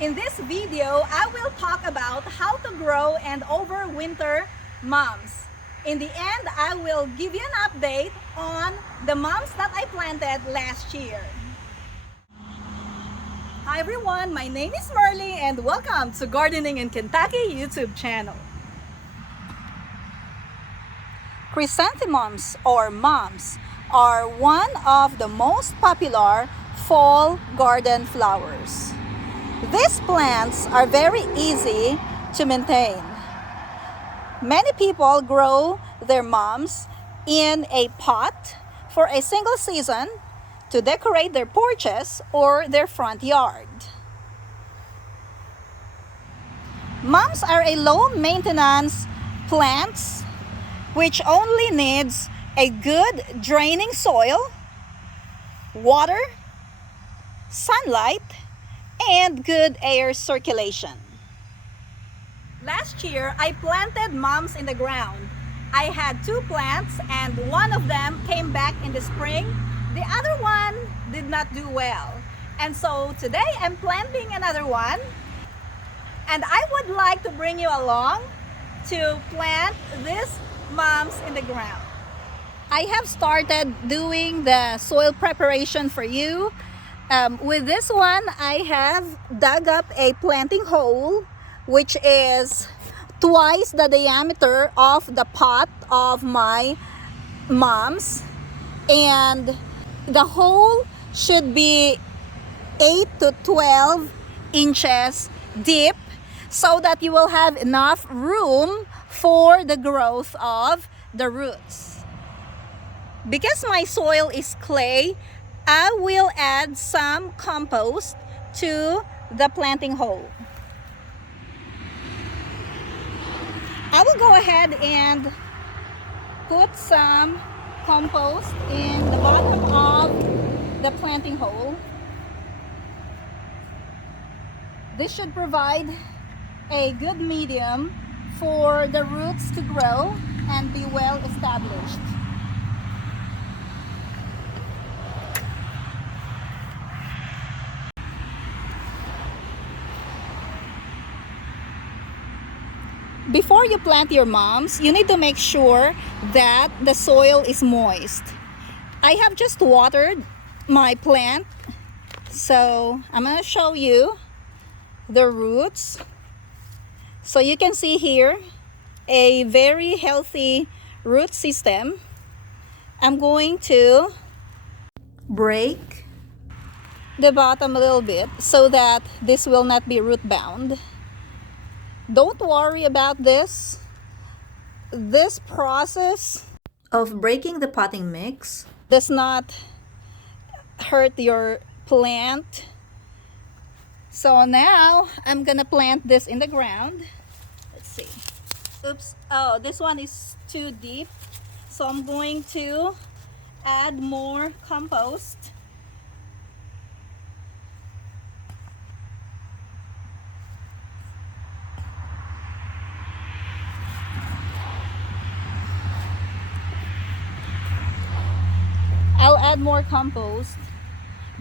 In this video, I will talk about how to grow and overwinter mums. In the end, I will give you an update on the mums that I planted last year. Hi everyone, my name is Marley and welcome to Gardening in Kentucky YouTube channel. Chrysanthemums or mums are one of the most popular fall garden flowers. These plants are very easy to maintain. Many people grow their mums in a pot for a single season to decorate their porches or their front yard. Mums are a low-maintenance plants which only needs a good draining soil, water, sunlight, and good air circulation. Last year, I planted mums in the ground. I had 2 plants and one of them came back in the spring. The other one did not do well. And so today I'm planting another one. And I would like to bring you along to plant these mums in the ground. I have started doing the soil preparation for you. With this one, I have dug up a planting hole which is twice the diameter of the pot of my mums, and the hole should be 8 to 12 inches deep so that you will have enough room for the growth of the roots. Because my soil is clay, I will add some compost to the planting hole. I will go ahead and put some compost in the bottom of the planting hole. This should provide a good medium for the roots to grow and be well established. Before you plant your mums, you need to make sure that the soil is moist. I have just watered my plant, so I'm going to show you the roots. So you can see here a very healthy root system. I'm going to break the bottom a little bit so that this will not be root bound. Don't worry about this. This process of breaking the potting mix does not hurt your plant. So now I'm gonna plant this in the ground. Let's see. Oops. Oh, this one is too deep. So I'm going to add more compost. I'll add more compost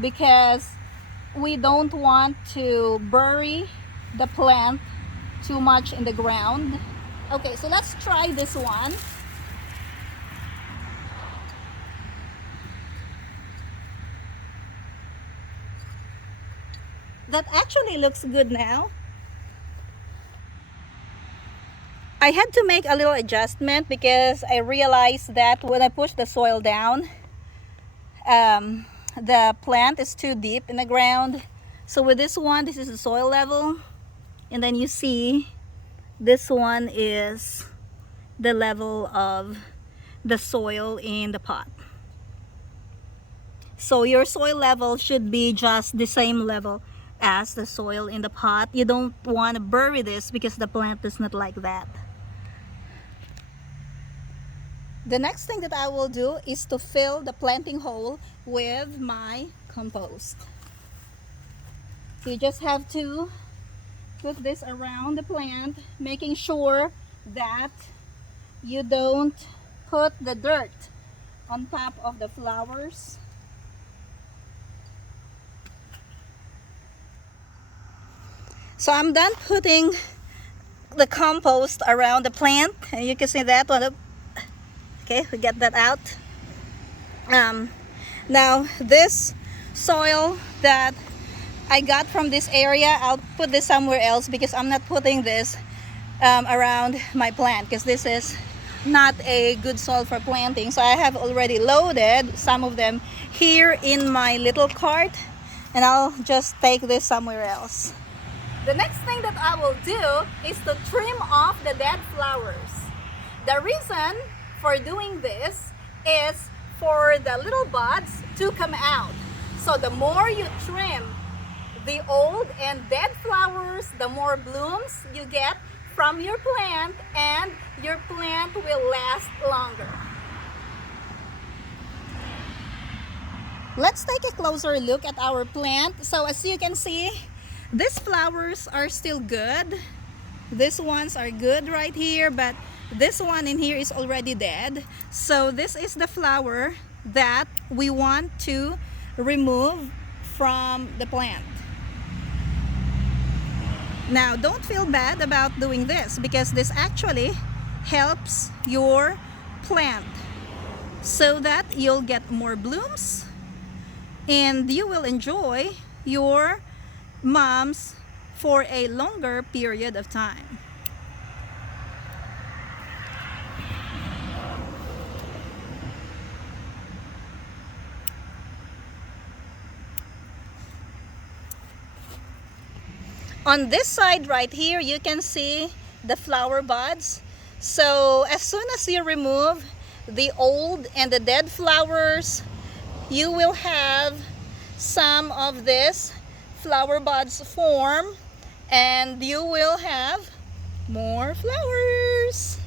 because we don't want to bury the plant too much in the ground. Okay, so let's try this one. That actually looks good now. I had to make a little adjustment because I realized that when I push the soil down, the plant is too deep in the ground. So with this one, this is the soil level, and then you see this one is the level of the soil in the pot. So your soil level should be just the same level as the soil in the pot. You don't want to bury this because the plant does not like that. The next thing that I will do is to fill the planting hole with my compost. So you just have to put this around the plant, making sure that you don't put the dirt on top of the flowers. So I'm done putting the compost around the plant, and you can see that one. Okay, we get that out. Now this soil that I got from this area, I'll put this somewhere else because I'm not putting this around my plant, because this is not a good soil for planting. So I have already loaded some of them here in my little cart, and I'll just take this somewhere else. The next thing that I will do is to trim off the dead flowers. The reason for doing this is for the little buds to come out. So the more you trim the old and dead flowers, the more blooms you get from your plant, and your plant will last longer. Let's take a closer look at our plant. So as you can see, these flowers are still good. These ones are good right here, but this one in here is already dead. So this is the flower that we want to remove from the plant. Now, don't feel bad about doing this, because this actually helps your plant so that you'll get more blooms and you will enjoy your mums for a longer period of time. On this side right here, you can see the flower buds. So as soon as you remove the old and the dead flowers, you will have some of this flower buds form, and you will have more flowers.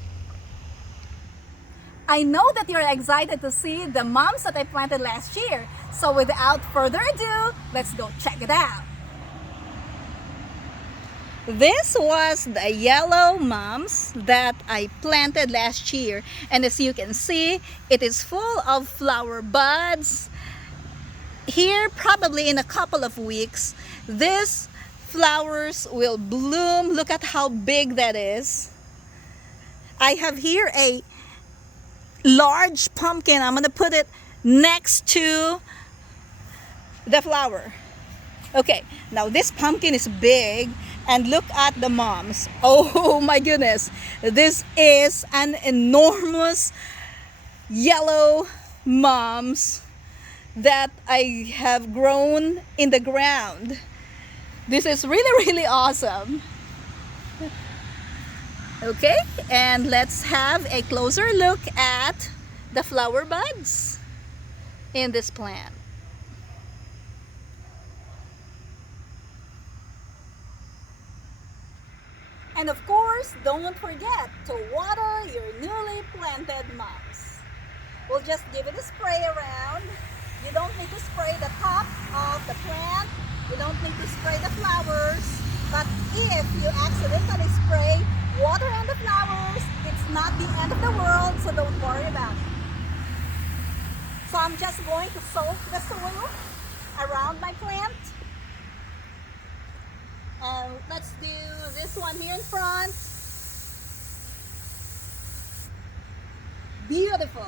I know that you're excited to see the mums that I planted last year. So without further ado, let's go check it out. This was the yellow mums that I planted last year, and as you can see, it is full of flower buds. Here, probably in a couple of weeks, these flowers will bloom. Look at how big that is. I have here a large pumpkin. I'm going to put it next to the flower. Okay, now this pumpkin is big. And look at the mums. Oh my goodness. This is an enormous yellow mums that I have grown in the ground. This is really awesome. Okay, and let's have a closer look at the flower buds in this plant. And of course, don't forget to water your newly planted mums. We'll just give it a spray around. You don't need to spray the top of the plant. You don't need to spray the flowers. But if you accidentally spray water on the flowers, it's not the end of the world, so don't worry about it. So I'm just going to soak the soil around my plant. Let's do this one here in front. Beautiful.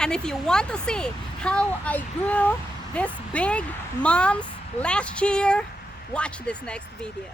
And if you want to see how I grew this big mums last year, watch this next video.